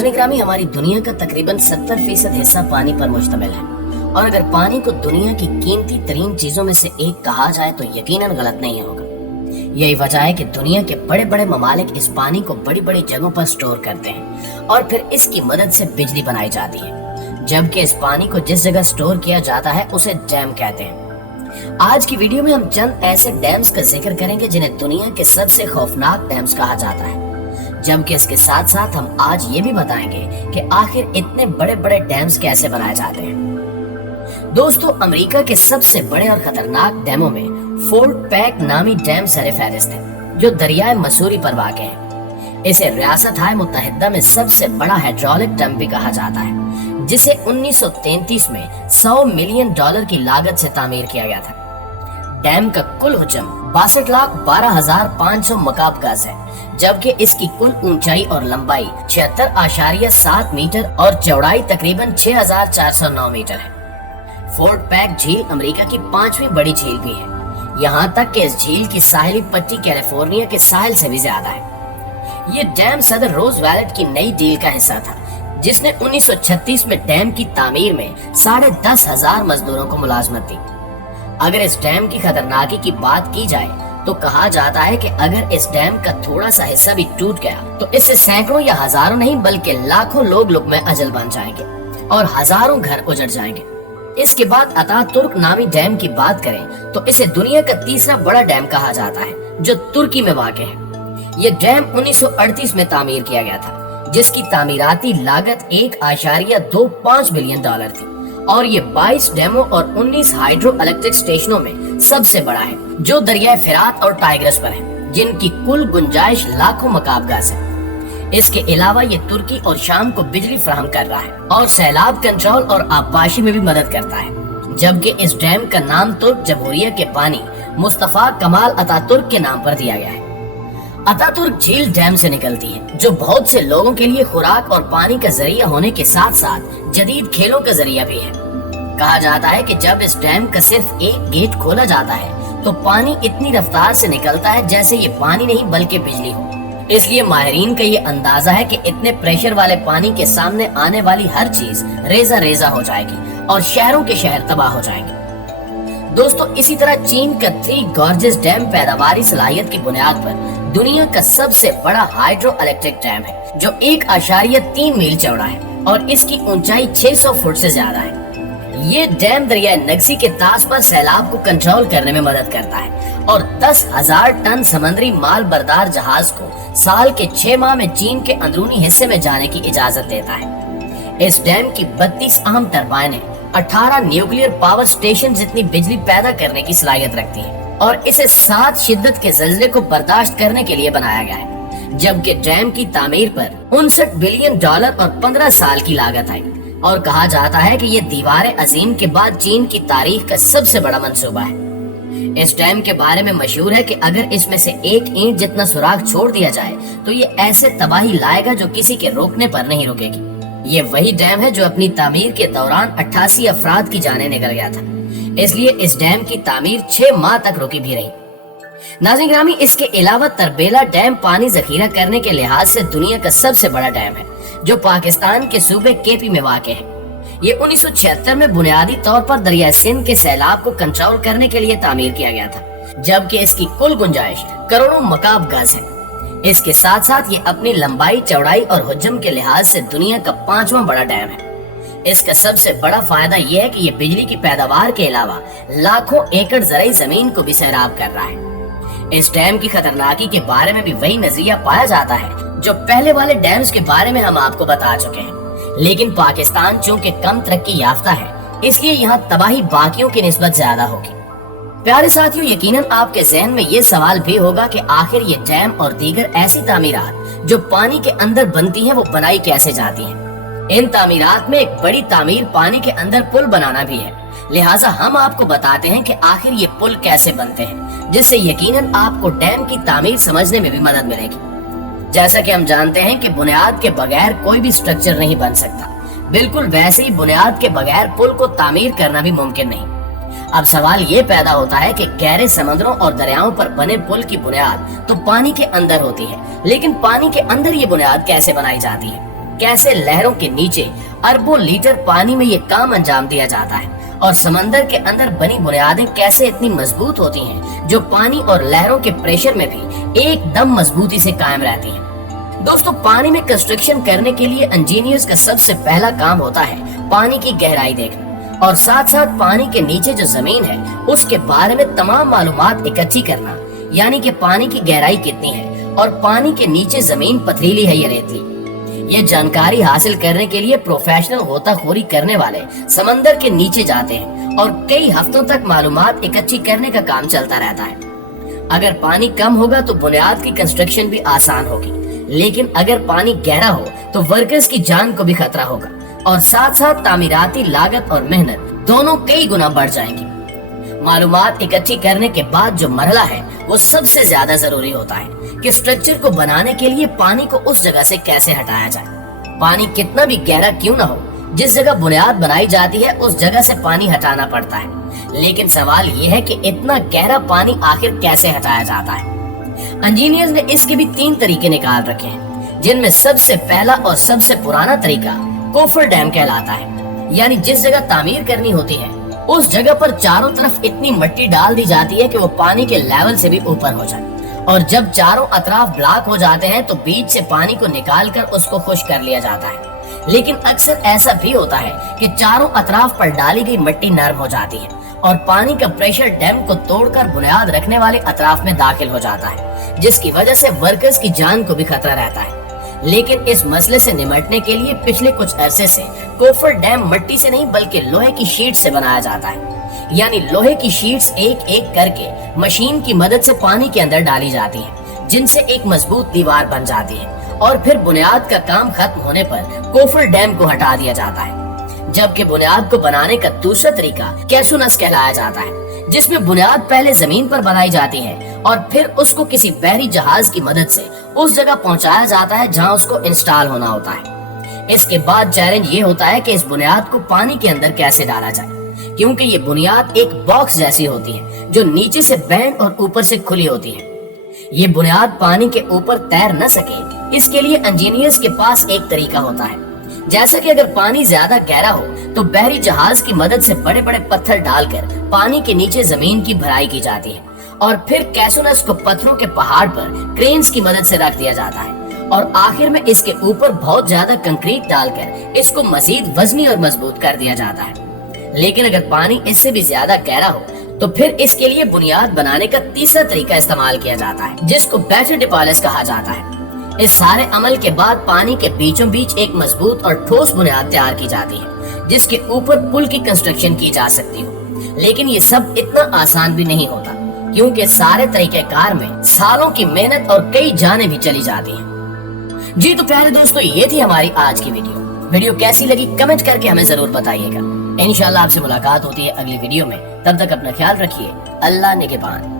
नाज़रीन ग्रामी, हमारी दुनिया का तकरीबन 70% हिस्सा पानी पर मुश्तमिल है और अगर पानी को दुनिया की कीमती तरीन चीजों में से एक कहा जाए तो यकीनन गलत नहीं होगा। यही वजह है कि दुनिया के बड़े बड़े ममालिक इस पानी को बड़ी बड़ी जगहों पर स्टोर करते हैं और फिर इसकी मदद से बिजली बनाई जाती है, जबकि इस पानी को जिस जगह स्टोर किया जाता है उसे डैम कहते हैं। आज की वीडियो में हम चंद ऐसे डैम्स का जिक्र करेंगे जिन्हें दुनिया के सबसे खौफनाक डैम्स कहा जाता है, जबकि इसके साथ साथ हम आज ये भी बताएंगे कि आखिर इतने बड़े बड़े डैम्स कैसे बनाए जाते हैं। दोस्तों, अमेरिका के सबसे बड़े और खतरनाक डैमों में फोर्ट पैक नामी डैम सरफहरिस्त है, जो दरियाए मसूरी पर वाक़ है। इसे रियासत हाय मुत्तहिदा में सबसे बड़ा हाइड्रोलिक डैम भी कहा जाता है, जिसे 1933 में $100 मिलियन की लागत से तामीर किया गया था। डैम का कुल हुजम 62,12,500 मकाब गज है, जबकि इसकी कुल ऊंचाई और लंबाई 76.7 मीटर और चौड़ाई तकरीबन 6,409 मीटर है। फोर्ट पैक झील अमेरिका की 5वीं बड़ी झील भी है, यहाँ तक कि इस झील की साहिली पट्टी कैलिफोर्निया के साहिल से भी ज्यादा है। ये डैम सदर रोजवेल्ट की नई डील का हिस्सा था, जिसने 1936 में डैम की तामीर में 10,500 मजदूरों को मुलाजमत दी। अगर इस डैम की खतरनाकी की बात की जाए तो कहा जाता है कि अगर इस डैम का थोड़ा सा हिस्सा भी टूट गया तो इससे सैकड़ों या हजारों नहीं बल्कि लाखों लोग लुक में अजल बन जाएंगे और हजारों घर उजड़ जाएंगे। इसके बाद अतातुर्क नामी डैम की बात करें तो इसे दुनिया का तीसरा बड़ा डैम कहा जाता है, जो तुर्की में वाक़ है। ये डैम 1938 में तामीर किया गया था, जिसकी तामीराती लागत $1.25 बिलियन थी और ये 22 डैमों और 19 हाइड्रो इलेक्ट्रिक स्टेशनों में सबसे बड़ा है, जो दरियाए फिरात और टाइग्रस पर है, जिनकी कुल गुंजाइश लाखों मकाब गज है। इसके अलावा ये तुर्की और शाम को बिजली फराहम कर रहा है और सैलाब कंट्रोल और आबपाशी में भी मदद करता है, जबकि इस डैम का नाम तुर्क जमहूरिया के बानी मुस्तफा कमाल अतातुर्क के नाम पर दिया गया है। अतातुर्क झील डैम से निकलती है, जो बहुत से लोगों के लिए खुराक और पानी का जरिया होने के साथ साथ जदीद खेलों का जरिया भी है। कहा जाता है कि जब इस डैम का सिर्फ एक गेट खोला जाता है तो पानी इतनी रफ्तार से निकलता है जैसे ये पानी नहीं बल्कि बिजली हो। इसलिए माहिरीन का ये अंदाजा है कि इतने प्रेशर वाले पानी के सामने आने वाली हर चीज रेजा रेजा हो जाएगी और शहरों के शहर तबाह हो जाएंगे। दोस्तों, इसी तरह चीन का 3 गॉर्जियस डैम पैदावारी सलाहियत की बुनियाद पर दुनिया का सबसे बड़ा हाइड्रो इलेक्ट्रिक डैम है, जो 1.3 मील चौड़ा है और इसकी ऊंचाई 600 फुट से ज्यादा है। ये डैम दरिया नगसी के तास पर सैलाब को कंट्रोल करने में मदद करता है और 10,000 टन समुद्री माल बरदार जहाज को साल के 6 माह में चीन के अंदरूनी हिस्से में जाने की इजाजत देता है। इस डैम की 32 अहम टरबाइनें 18 न्यूक्लियर पावर स्टेशन जितनी बिजली पैदा करने की सलाहियत रखती हैं और इसे 7 शिद्दत के ज़लज़ले को बर्दाश्त करने के लिए बनाया गया है, जबकि डैम की तामीर पर $59 बिलियन और 15 साल की लागत आई और कहा जाता है कि ये दीवार अजीम के बाद चीन की तारीख का सबसे बड़ा मंसूबा है। इस डैम के बारे में मशहूर है कि अगर इसमें से एक ईंट जितना सुराख छोड़ दिया जाए तो ये ऐसे तबाही लाएगा जो किसी के रोकने पर नहीं रुकेगी। ये वही डैम है जो अपनी तामीर के दौरान 88 अफराद की जानें निकल गया था, इसलिए इस डैम की तामीर 6 माह तक रुकी भी रही। नाज़रीन ग्रामी, इसके अलावा तरबेला डैम पानी जखीरा करने के लिहाज से दुनिया का सबसे बड़ा डैम है, जो पाकिस्तान के सूबे केपी में वाक़ है। ये 1976 में बुनियादी तौर पर दरिया सिंध के सैलाब को कंट्रोल करने के लिए तामीर किया गया था, जबकि इसकी कुल गुंजाइश करोड़ों मकाब गज है। इसके साथ साथ ये अपनी लंबाई, चौड़ाई और हुज्जम के लिहाज से दुनिया का 5वां बड़ा डैम है। इसका सबसे बड़ा फायदा ये है कि ये बिजली की पैदावार के अलावा लाखों एकड़ ज़राई जमीन को भी सैराब कर रहा है। इस डैम की खतरनाकी के बारे में भी वही नजरिया पाया जाता है जो पहले वाले डैम्स के बारे में हम आपको बता चुके हैं, लेकिन पाकिस्तान चूंकि कम तरक्की याफ्ता है, इसलिए यहाँ तबाही बाकियों की निस्बत ज्यादा होगी। प्यारे साथियों, यकीनन आपके जहन में ये सवाल भी होगा कि आखिर ये डैम और दीगर ऐसी तामीरात जो पानी के अंदर बनती हैं वो बनाई कैसे जाती हैं। इन तामीरात में एक बड़ी तामीर पानी के अंदर पुल बनाना भी है, लिहाजा हम आपको बताते हैं कि आखिर ये पुल कैसे बनते हैं, जिससे यकीनन आपको डैम की तामीर समझने में भी मदद मिलेगी। जैसा कि हम जानते हैं कि बुनियाद के बगैर कोई भी स्ट्रक्चर नहीं बन सकता, बिल्कुल वैसे ही बुनियाद के बगैर पुल को तामीर करना भी मुमकिन नहीं। अब सवाल ये पैदा होता है कि गहरे समुद्रों और दरियाओं पर बने पुल की बुनियाद तो पानी के अंदर होती है, लेकिन पानी के अंदर ये बुनियाद कैसे बनाई जाती है। कैसे लहरों के नीचे अरबों लीटर पानी में ये काम अंजाम दिया जाता है और समंदर के अंदर बनी बुनियादें कैसे इतनी मजबूत होती हैं जो पानी और लहरों के प्रेशर में भी एकदम मजबूती से कायम रहती हैं। दोस्तों, पानी में कंस्ट्रक्शन करने के लिए इंजीनियर्स का सबसे पहला काम होता है पानी की गहराई देखना और साथ साथ पानी के नीचे जो जमीन है उसके बारे में तमाम मालूमात इकट्ठी करना, यानी कि पानी की गहराई कितनी है और पानी के नीचे जमीन पथरीली है या रेतली। ये जानकारी हासिल करने के लिए प्रोफेशनल गोताखोरी करने वाले समंदर के नीचे जाते हैं और कई हफ्तों तक मालूमात इकट्ठी करने का काम चलता रहता है। अगर पानी कम होगा तो बुनियाद की कंस्ट्रक्शन भी आसान होगी, लेकिन अगर पानी गहरा हो तो वर्कर्स की जान को भी खतरा होगा और साथ साथ तामीराती लागत और मेहनत दोनों कई गुना बढ़ जाएंगी। मालूमात इकट्ठी करने के बाद जो मरहला है वो सबसे ज्यादा जरूरी होता है कि स्ट्रक्चर को बनाने के लिए पानी को उस जगह से कैसे हटाया जाए। पानी कितना भी गहरा क्यों ना हो, जिस जगह बुनियाद बनाई जाती है उस जगह से पानी हटाना पड़ता है, लेकिन सवाल ये है कि इतना गहरा पानी आखिर कैसे हटाया जाता है। इंजीनियर्स ने इसके भी 3 तरीके निकाल रखे हैं, जिनमें सबसे पहला और सबसे पुराना तरीका कोफर डैम कहलाता है। यानी जिस जगह तामीर करनी होती है उस जगह पर चारों तरफ इतनी मिट्टी डाल दी जाती है कि वो पानी के लेवल से भी ऊपर हो जाए और जब चारों अतराफ ब्लॉक हो जाते हैं तो बीच से पानी को निकालकर उसको खुश्क कर लिया जाता है। लेकिन अक्सर ऐसा भी होता है कि चारों अतराफ पर डाली गई मिट्टी नरम हो जाती है और पानी का प्रेशर डैम को तोड़कर बुनियाद रखने वाले अतराफ में दाखिल हो जाता है, जिसकी वजह से वर्कर्स की जान को भी खतरा रहता है। लेकिन इस मसले से निपटने के लिए पिछले कुछ अरसे से कोफर डैम मिट्टी से नहीं बल्कि लोहे की शीट से बनाया जाता है। यानी लोहे की शीट्स एक एक करके मशीन की मदद से पानी के अंदर डाली जाती हैं, जिनसे एक मजबूत दीवार बन जाती है और फिर बुनियाद का काम खत्म होने पर कोफर डैम को हटा दिया जाता है। जबकि बुनियाद को बनाने का दूसरा तरीका कैसुनस कहलाया जाता है, जिसमें बुनियाद पहले जमीन पर बनाई जाती है और फिर उसको किसी बहरी जहाज की मदद से उस जगह पहुंचाया जाता है जहां उसको इंस्टॉल होना होता है। इसके बाद चैलेंज ये होता है कि इस बुनियाद को पानी के अंदर कैसे डाला जाए, क्योंकि ये बुनियाद एक बॉक्स जैसी होती है जो नीचे से बैंड और ऊपर से खुली होती है। ये बुनियाद पानी के ऊपर तैर न सके, इसके लिए इंजीनियर्स के पास एक तरीका होता है। जैसा कि अगर पानी ज्यादा गहरा हो तो बहरी जहाज की मदद से बड़े बड़े पत्थर डालकर पानी के नीचे जमीन की भराई की जाती है और फिर कैसुनस को पत्थरों के पहाड़ पर क्रेन्स की मदद से रख दिया जाता है और आखिर में इसके ऊपर बहुत ज्यादा कंक्रीट डालकर इसको मजीद वजनी और मजबूत कर दिया जाता है। लेकिन अगर पानी इससे भी ज्यादा गहरा हो तो फिर इसके लिए बुनियाद बनाने का तीसरा तरीका इस्तेमाल किया जाता है, जिसको बैटर डिपॉलिश कहा जाता है। इस सारे अमल के बाद पानी के बीचों बीच एक मजबूत और ठोस बुनियाद तैयार की जाती है, जिसके ऊपर पुल की कंस्ट्रक्शन की जा सकती हो। लेकिन ये सब इतना आसान भी नहीं होता, क्योंकि सारे तरीकेकार में सालों की मेहनत और कई जानें भी चली जाती हैं। जी तो प्यारे दोस्तों, ये थी हमारी आज की वीडियो कैसी लगी कमेंट करके हमें जरूर बताइएगा। इंशाल्लाह आपसे मुलाकात होती है अगली वीडियो में। तब तक अपना ख्याल रखिए। अल्लाह निगहबान।